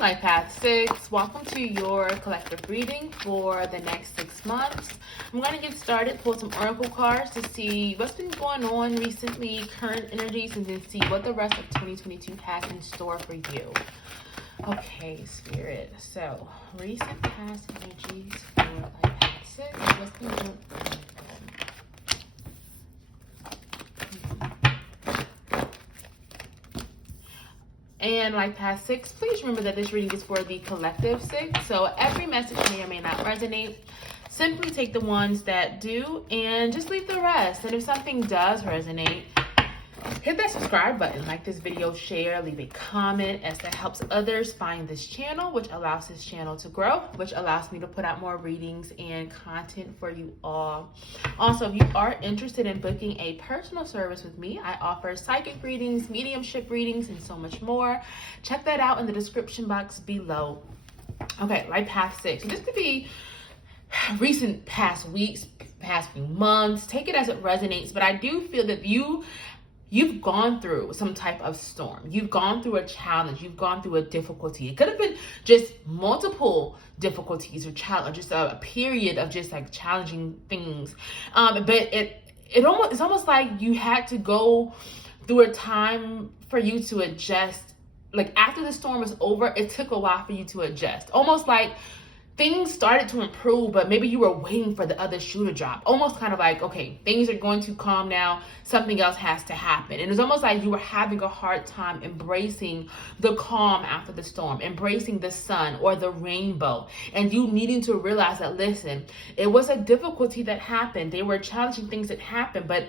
Life Path 6. Welcome to your collective reading for the next 6 months. I'm going to get started, pull some oracle cards to see what's been going on recently, current energies, and then see what the rest of 2022 has in store for you. Okay, Spirit. So, recent past energies for Life Path 6. What's been going on? And Life Path 6, please remember that this reading is for the collective 6. So every message may or may not resonate. Simply take the ones that do and just leave the rest. And if something does resonate, hit that subscribe button, like this video, share, leave a comment, as that helps others find this channel, which allows this channel to grow, which allows me to put out more readings and content for you all. Also, if you are interested in booking a personal service with me, I offer psychic readings, mediumship readings, and so much more. Check that out in the description box below. Okay, Life Path 6. So this could be recent past weeks, past few months. Take it as it resonates, but I do feel that you've gone through some type of storm. You've gone through a challenge. You've gone through a difficulty. It could have been just multiple difficulties or challenges, just a period of just like challenging things. But it's almost like you had to go through a time for you to adjust. Like after the storm was over, it took a while for you to adjust. Almost like things started to improve, but maybe you were waiting for the other shoe to drop. Almost kind of like, okay, things are going to calm now. Something else has to happen. And it's almost like you were having a hard time embracing the calm after the storm, embracing the sun or the rainbow. And you needing to realize that, listen, it was a difficulty that happened. There were challenging things that happened, but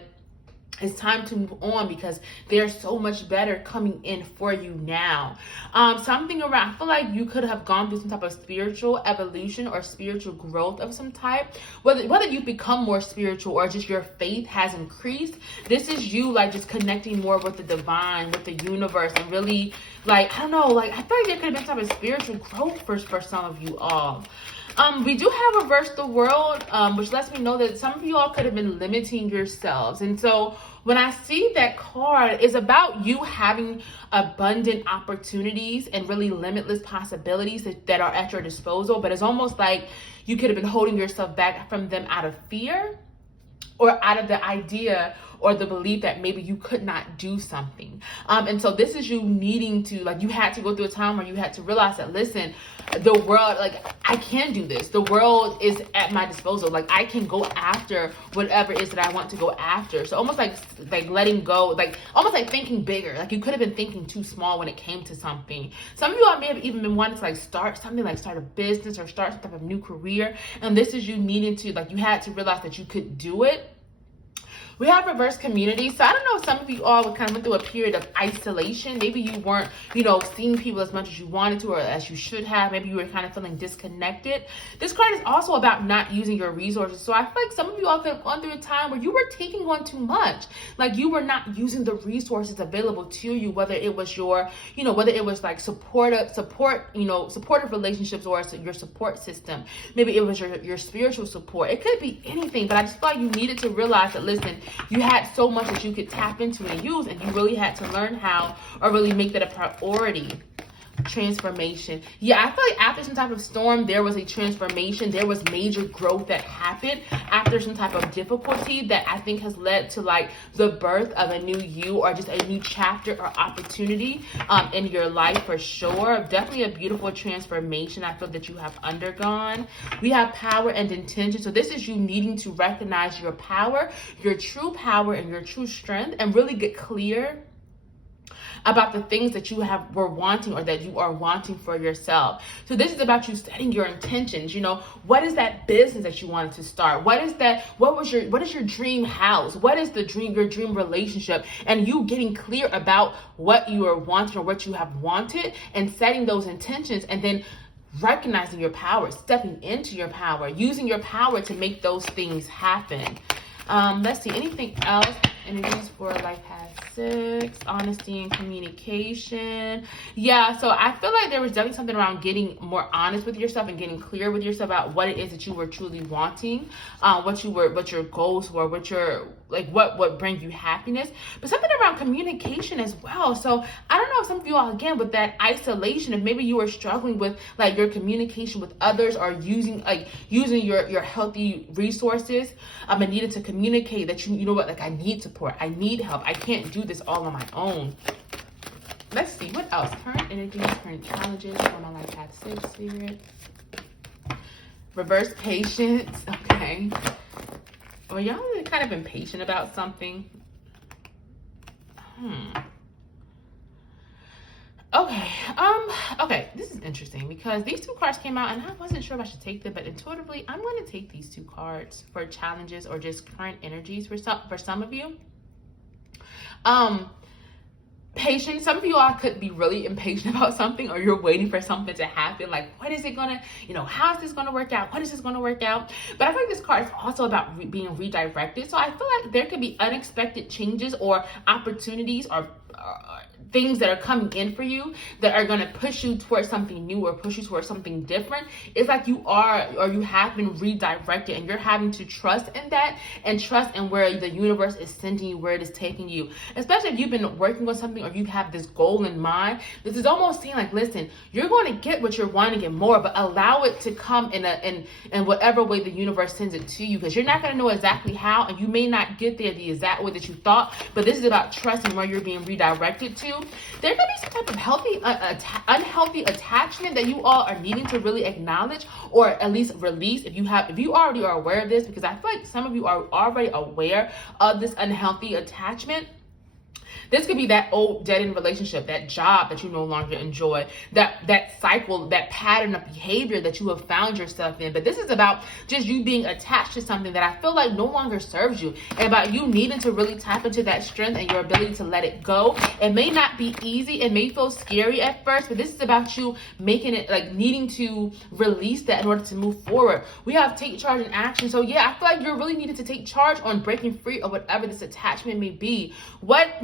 it's time to move on because there's so much better coming in for you now. Something around, I feel like you could have gone through some type of spiritual evolution or spiritual growth of some type. Whether you've become more spiritual or just your faith has increased. This is you like just connecting more with the divine, with the universe, and really like, I don't know, like I feel like there could have been some type of spiritual growth for some of you all. We do have Reverse the World, which lets me know that some of you all could have been limiting yourselves. And so when I see that card, it's about you having abundant opportunities and really limitless possibilities that are at your disposal. But it's almost like you could have been holding yourself back from them out of fear or out of the idea or the belief that maybe you could not do something. And so this is you needing to, like, you had to go through a time where you had to realize that, listen, the world, like, I can do this. The world is at my disposal. Like, I can go after whatever it is that I want to go after. So almost like letting go, like almost like thinking bigger. Like you could have been thinking too small when it came to something. Some of you all may have even been wanting to like start something, like start a business or start some type of new career. And this is you needing to, like, you had to realize that you could do it. We have reverse community. So I don't know if some of you all kind of went through a period of isolation. Maybe you weren't, seeing people as much as you wanted to or as you should have. Maybe you were kind of feeling disconnected. This card is also about not using your resources. So I feel like some of you all could have gone through a time where you were taking on too much. Like you were not using the resources available to you, whether it was your, whether it was like supportive relationships or your support system. Maybe it was your spiritual support. It could be anything, but I just felt like you needed to realize that, listen, you had so much that you could tap into and use, and you really had to learn how or really make that a priority. Transformation. Yeah, I feel like after some type of storm, there was a transformation. There was major growth that happened after some type of difficulty that I think has led to like the birth of a new you or just a new chapter or opportunity in your life for sure. Definitely a beautiful transformation I feel that you have undergone. We have power and intention. So this is you needing to recognize your power, your true power and your true strength, and really get clear about the things that you were wanting or that you are wanting for yourself. So this is about you setting your intentions. What is that business that you wanted to start? What is your dream house? What is your dream relationship? And you getting clear about what you are wanting or what you have wanted and setting those intentions, and then recognizing your power, stepping into your power, using your power to make those things happen. Let's see, anything else? Energies for Life Path 6, honesty and communication. Yeah, so I feel like there was definitely something around getting more honest with yourself and getting clear with yourself about what it is that you were truly wanting, what your goals were, what your what would bring you happiness, but something around communication as well. So I don't know if some of you all, again, with that isolation, if maybe you are struggling with like your communication with others, or using your healthy resources, and needed to communicate that you know what, like, I need support, I need help, I can't do this all on my own. Let's see what else. Current energies, current challenges for my life path 6, Spirit. Reverse patience. Okay. Well, y'all are kind of impatient about something. Okay, this is interesting because these two cards came out and I wasn't sure if I should take them, but intuitively I'm going to take these two cards for challenges or just current energies for some of you. Patience. Some of you all could be really impatient about something, or you're waiting for something to happen. Like, what is it gonna, how is this gonna work out? When is this gonna work out? But I feel like this card is also about being redirected. So I feel like there could be unexpected changes or opportunities or things that are coming in for you that are going to push you towards something new or push you towards something different. It's like you are, or you have been redirected, and you're having to trust in that and trust in where the universe is sending you, where it is taking you. Especially if you've been working with something or you have this goal in mind. This is almost saying like, listen, you're going to get what you're wanting and more, but allow it to come in whatever way the universe sends it to you, because you're not going to know exactly how, and you may not get there the exact way that you thought. But this is about trusting where you're being redirected to. There could be some type of healthy, unhealthy attachment that you all are needing to really acknowledge, or at least release if you already are aware of this, because I feel like some of you are already aware of this unhealthy attachment. This could be that old dead-end relationship, that job that you no longer enjoy, that cycle, that pattern of behavior that you have found yourself in. But this is about just you being attached to something that I feel like no longer serves you, and about you needing to really tap into that strength and your ability to let it go. It may not be easy, it may feel scary at first, but this is about you making it, like, needing to release that in order to move forward. We have take charge and action. So yeah, I feel like you're really needing to take charge on breaking free of whatever this attachment may be. What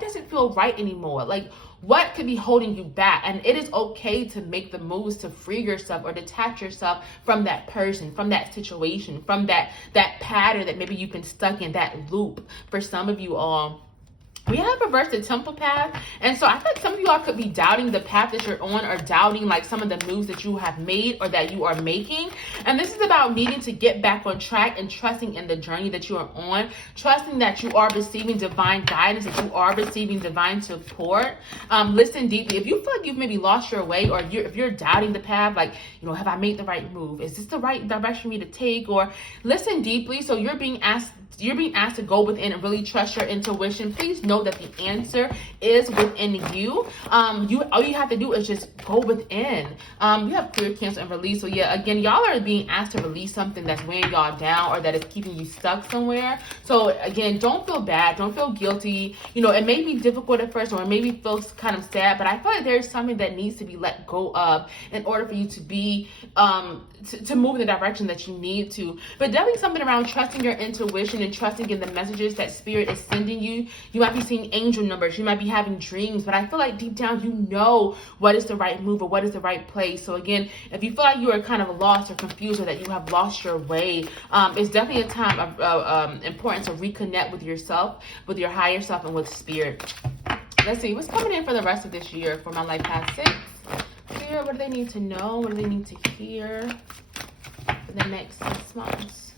doesn't feel right anymore? Like, what could be holding you back? And it is okay to make the moves to free yourself or detach yourself from that person, from that situation, from that pattern that maybe you've been stuck in, that loop. For some of you all, we have reversed the temple path. And so I think some of you all could be doubting the path that you're on, or doubting like some of the moves that you have made or that you are making. And this is about needing to get back on track and trusting in the journey that you are on, trusting that you are receiving divine guidance, that you are receiving divine support. Listen deeply. If you feel like you've maybe lost your way, or if you're doubting the path, like, have I made the right move? Is this the right direction for me to take? Or listen deeply. So you're being asked to go within and really trust your intuition. Please know that the answer is within you. All you have to do is just go within. You have clear, cancel, and release. So yeah, again, y'all are being asked to release something that's weighing y'all down, or that is keeping you stuck somewhere. So again, don't feel bad, don't feel guilty. It may be difficult at first, or it maybe feels kind of sad, but I feel like there's something that needs to be let go of in order for you to be to move in the direction that you need to. But definitely something around trusting your intuition and trusting in the messages that spirit is sending you. You might be seeing angel numbers, you might be having dreams, but I feel like deep down you know what is the right move or what is the right place. So again, if you feel like you are kind of lost or confused, or that you have lost your way, it's definitely a time of importance to reconnect with yourself, with your higher self, and with spirit. Let's see what's coming in for the rest of this year for my life path 6. Spirit, what do they need to know? What do they need to hear for the next 6 months?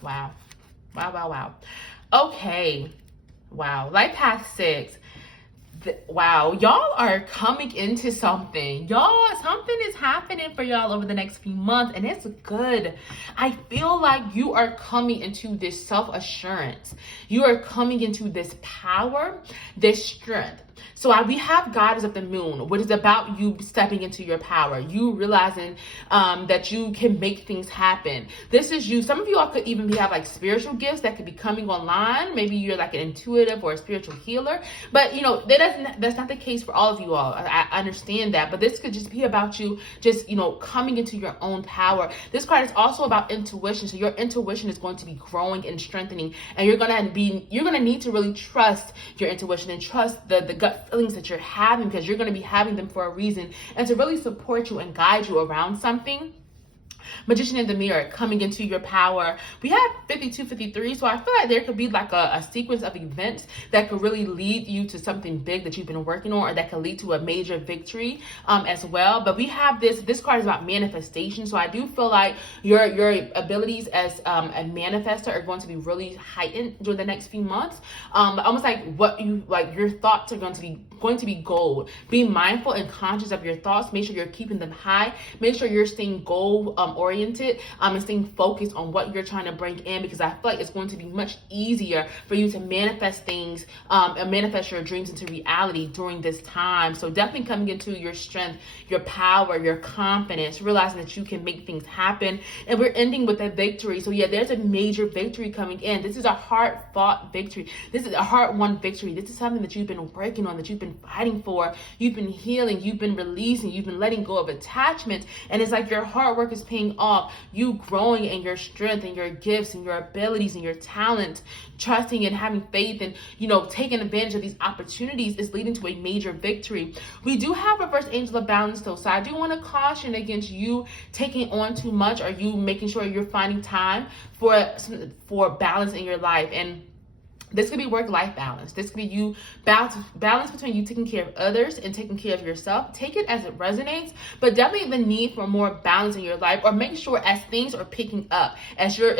Wow. Okay. Wow. Life path 6. Wow. Y'all are coming into something. Something is happening for y'all over the next few months, and it's good. I feel like you are coming into this self-assurance. You are coming into this power, this strength. So we have Goddess of the Moon, which is about you stepping into your power, you realizing that you can make things happen. This is you. Some of you all could even have like spiritual gifts that could be coming online. Maybe you're like an intuitive or a spiritual healer, but that's not the case for all of you all. I understand that, but this could just be about you just coming into your own power. This card is also about intuition. So your intuition is going to be growing and strengthening, and you're gonna need to really trust your intuition and trust the gut gut feelings that you're having, because you're going to be having them for a reason, and to really support you and guide you around something. Magician in the Mirror, coming into your power. We have 5253, so I feel like there could be like a sequence of events that could really lead you to something big that you've been working on, or that could lead to a major victory as well. But we have this card is about manifestation, so I do feel like your abilities as a manifester are going to be really heightened during the next few months. Almost like your thoughts are going to be gold. Be mindful and conscious of your thoughts. Make sure you're keeping them high. Make sure you're staying goal oriented and staying focused on what you're trying to bring in, because I feel like it's going to be much easier for you to manifest things and manifest your dreams into reality during this time. So definitely coming into your strength, your power, your confidence, realizing that you can make things happen. And we're ending with a victory. So yeah, there's a major victory coming in. This is a hard-fought victory. This is a hard-won victory. This is something that you've been working on, that you've been fighting for. You've been healing. You've been releasing. You've been letting go of attachments. And it's like your hard work is paying off. You growing in your strength and your gifts and your abilities and your talents, trusting and having faith and, taking advantage of these opportunities is leading to a major victory. We do have reverse angel of balance though. So I do want to caution against you taking on too much, or you making sure you're finding time for balance in your life. And this could be work-life balance. This could be you balance between you taking care of others and taking care of yourself. Take it as it resonates, but definitely the need for more balance in your life, or make sure as things are picking up, as you're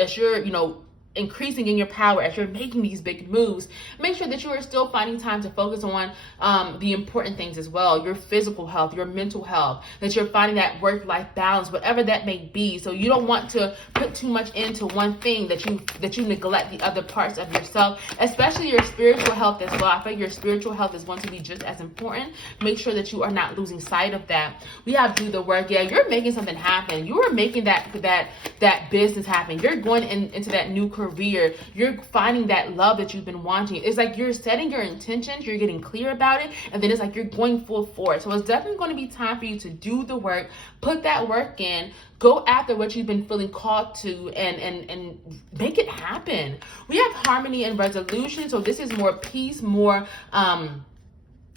increasing in your power, as you're making these big moves, make sure that you are still finding time to focus on the important things as well, your physical health, your mental health, that you're finding that work-life balance, whatever that may be. So you don't want to put too much into one thing that you neglect the other parts of yourself, especially your spiritual health as well. I think your spiritual health is going to be just as important. Make sure that you are not losing sight of that. We have do the work. Yeah, you're making something happen. You are making that business happen. You're going into that new career. You're finding that love that you've been wanting. It's like you're setting your intentions, you're getting clear about it, and then it's like you're going full force. So it's definitely going to be time for you to do the work, put that work in, go after what you've been feeling called to, and make it happen. We have harmony and resolution. So this is more peace, more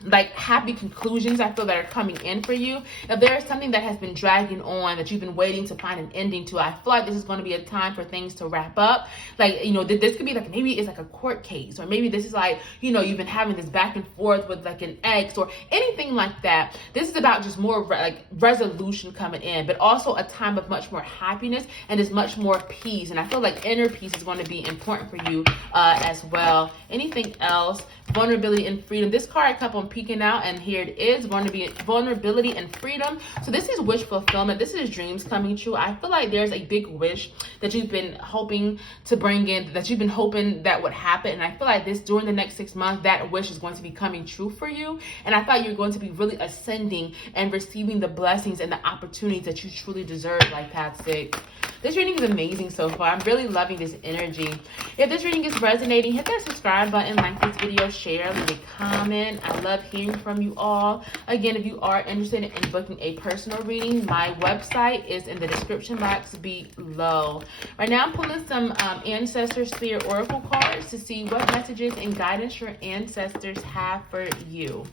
like happy conclusions I feel that are coming in for you. If there is something that has been dragging on, that you've been waiting to find an ending to, I feel like this is going to be a time for things to wrap up. Like, this could be like, maybe it's like a court case, or maybe this is like, you've been having this back and forth with like an ex or anything like that. This is about just more like resolution coming in, but also a time of much more happiness and just much more peace. And I feel like inner peace is going to be important for you as well. Anything else? Vulnerability and freedom. This card I kept on peeking out, and here it is. Vulnerability and freedom. So this is wish fulfillment. This is dreams coming true. I feel like there's a big wish that you've been hoping to bring in, that you've been hoping that would happen. And I feel like during the next 6 months, that wish is going to be coming true for you. And I thought you're going to be really ascending and receiving the blessings and the opportunities that you truly deserve, like Path 6. This reading is amazing so far. I'm really loving this energy. If this reading is resonating, hit that subscribe button, like this video, share, leave a comment. I love hearing from you all. Again, if you are interested in booking a personal reading, my website is in the description box below. Right now, I'm pulling some Ancestor Spirit Oracle cards to see what messages and guidance your ancestors have for you.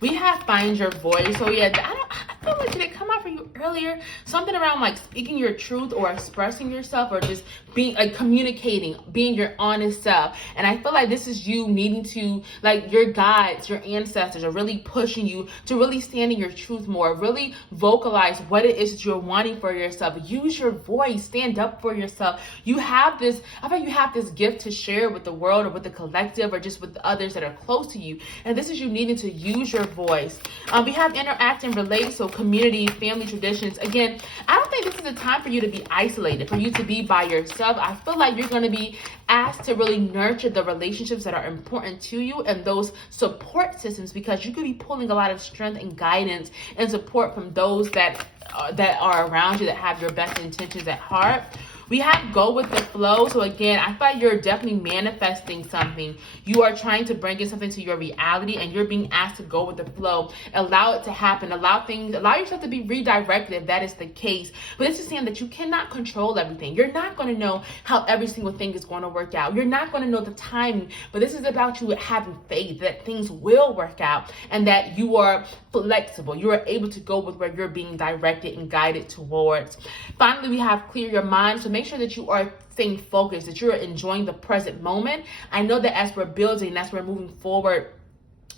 We have Find Your Voice. So yeah, I feel like, did it come out for you earlier? Something around like speaking your truth, or expressing yourself, or just being like communicating, being your honest self. And I feel like this is you needing to, like, your guides, your ancestors are really pushing you to really stand in your truth more, really vocalize what it is that you're wanting for yourself. Use your voice, stand up for yourself. You have this, I feel like you have this gift to share with the world, or with the collective, or just with the others that are close to you. And this is you needing to use your voice. We have interact and relate, so community, family traditions. Again, I don't think this is a time for you to be isolated, for you to be by yourself. I feel like you're going to be asked to really nurture the relationships that are important to you and those support systems, because you could be pulling a lot of strength and guidance and support from those that are around you, that have your best intentions at heart. We have go with the flow. So again, I thought you're definitely manifesting something. You are trying to bring in something to your reality, and you're being asked to go with the flow. Allow it to happen. Allow yourself to be redirected if that is the case. But it's just saying that you cannot control everything. You're not going to know how every single thing is going to work out. You're not going to know the timing, but this is about you having faith that things will work out and that you are flexible. You are able to go with where you're being directed and guided towards. Finally, we have clear your mind. So make sure that you are staying focused, that you're enjoying the present moment. I know that as we're building, as we're moving forward,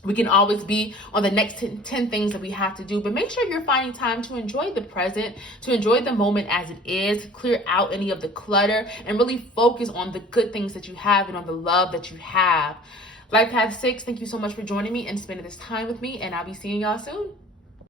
we can always be on the next 10 things that we have to do, but make sure you're finding time to enjoy the present, to enjoy the moment as it is, clear out any of the clutter, and really focus on the good things that you have and on the love that you have. Life Path 6, thank you so much for joining me and spending this time with me, and I'll be seeing y'all soon.